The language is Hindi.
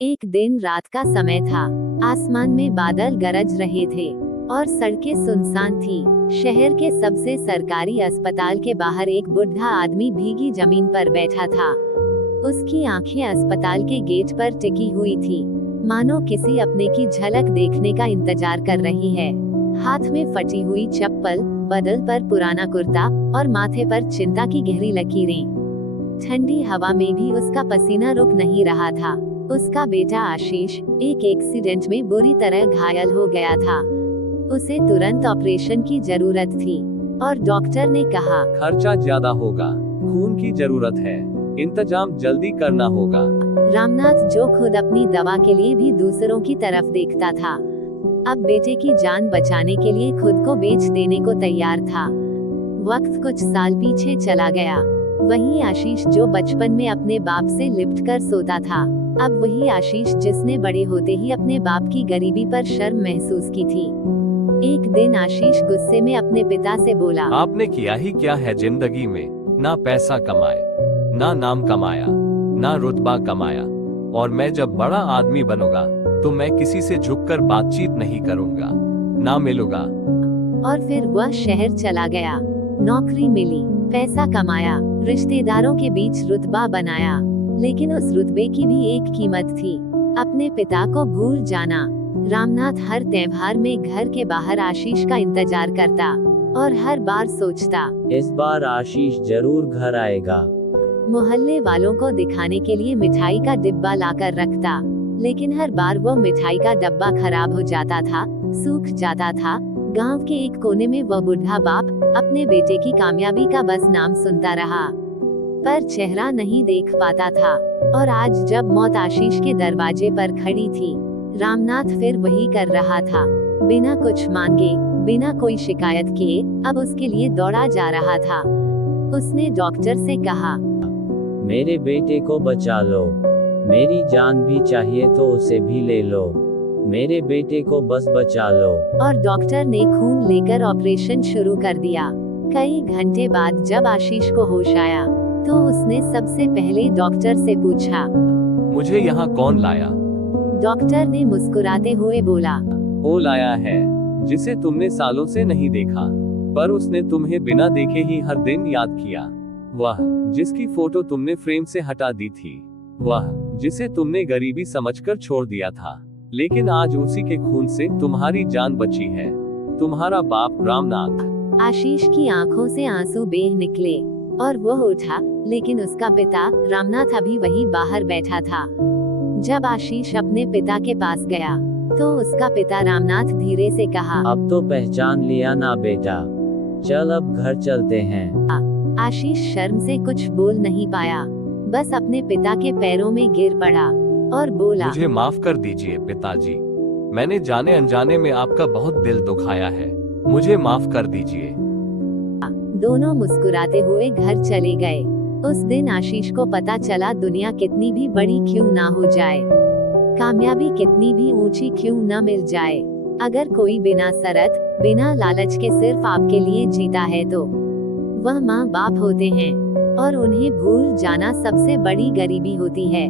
एक दिन रात का समय था। आसमान में बादल गरज रहे थे और सड़कें सुनसान थी। शहर के सबसे सरकारी अस्पताल के बाहर एक बुढ़ा आदमी भीगी जमीन पर बैठा था। उसकी आंखें अस्पताल के गेट पर टिकी हुई थी, मानो किसी अपने की झलक देखने का इंतजार कर रही है। हाथ में फटी हुई चप्पल, बदल पर पुराना कुर्ता और माथे पर चिंता की गहरी लकीरें। ठंडी हवा में भी उसका पसीना रुक नहीं रहा था। उसका बेटा आशीष एक एक्सीडेंट में बुरी तरह घायल हो गया था। उसे तुरंत ऑपरेशन की जरूरत थी और डॉक्टर ने कहा, खर्चा ज्यादा होगा, खून की जरूरत है, इंतजाम जल्दी करना होगा। रामनाथ, जो खुद अपनी दवा के लिए भी दूसरों की तरफ देखता था, अब बेटे की जान बचाने के लिए खुद को बेच देने को तैयार था। वक्त कुछ साल पीछे चला गया। वही आशीष जो बचपन में अपने बाप से लिपट कर सोता था, अब वही आशीष जिसने बड़े होते ही अपने बाप की गरीबी पर शर्म महसूस की थी। एक दिन आशीष गुस्से में अपने पिता से बोला, आपने किया ही क्या है जिंदगी में? ना पैसा कमाए, ना नाम कमाया, ना रुतबा कमाया, और मैं जब बड़ा आदमी बनूंगा तो मैं किसी से झुककर बातचीत नहीं करूंगा, ना मिलूंगा। और फिर वह शहर चला गया। नौकरी मिली, पैसा कमाया, रिश्तेदारों के बीच रुतबा बनाया, लेकिन उस रुतबे की भी एक कीमत थी, अपने पिता को भूल जाना। रामनाथ हर त्योहार में घर के बाहर आशीष का इंतजार करता और हर बार सोचता, इस बार आशीष जरूर घर आएगा। मोहल्ले वालों को दिखाने के लिए मिठाई का डिब्बा लाकर रखता, लेकिन हर बार वो मिठाई का डब्बा खराब हो जाता था, सूख जाता था। गांव के एक कोने में वह बुढ़ा बाप अपने बेटे की कामयाबी का बस नाम सुनता रहा, पर चेहरा नहीं देख पाता था। और आज जब मौत आशीष के दरवाजे पर खड़ी थी, रामनाथ फिर वही कर रहा था, बिना कुछ मांगे, बिना कोई शिकायत किए, अब उसके लिए दौड़ा जा रहा था। उसने डॉक्टर से कहा, मेरे बेटे को बचा लो, मेरी जान भी चाहिए तो उसे भी ले लो, मेरे बेटे को बस बचा लो। और डॉक्टर ने खून लेकर ऑपरेशन शुरू कर दिया। कई घंटे बाद जब आशीष को होश आया, तो उसने सबसे पहले डॉक्टर से पूछा, मुझे यहाँ कौन लाया? डॉक्टर ने मुस्कुराते हुए बोला, वो लाया है जिसे तुमने सालों से नहीं देखा, पर उसने तुम्हें बिना देखे ही हर दिन याद किया। वह जिसकी फोटो तुमने फ्रेम से हटा दी थी, वह जिसे तुमने गरीबी समझकर छोड़ दिया था, लेकिन आज उसी के खून से तुम्हारी जान बची है। तुम्हारा बाप रामनाथ। आशीष की आंखों से आंसू बेह निकले और वह उठा, लेकिन उसका पिता रामनाथ अभी वही बाहर बैठा था। जब आशीष अपने पिता के पास गया, तो उसका पिता रामनाथ धीरे से कहा, अब तो पहचान लिया ना बेटा, चल अब घर चलते हैं। आशीष शर्म से कुछ बोल नहीं पाया, बस अपने पिता के पैरों में गिर पड़ा और बोला, मुझे माफ कर दीजिए पिताजी, मैंने जाने अनजाने में आपका बहुत दिल दुखाया है, मुझे माफ कर दीजिए। दोनों मुस्कुराते हुए घर चले गए। उस दिन आशीष को पता चला, दुनिया कितनी भी बड़ी क्यों ना हो जाए, कामयाबी कितनी भी ऊंची क्यों न मिल जाए, अगर कोई बिना शर्त, बिना लालच के सिर्फ आपके लिए जीता है तो वह माँ बाप होते हैं, और उन्हें भूल जाना सबसे बड़ी गरीबी होती है।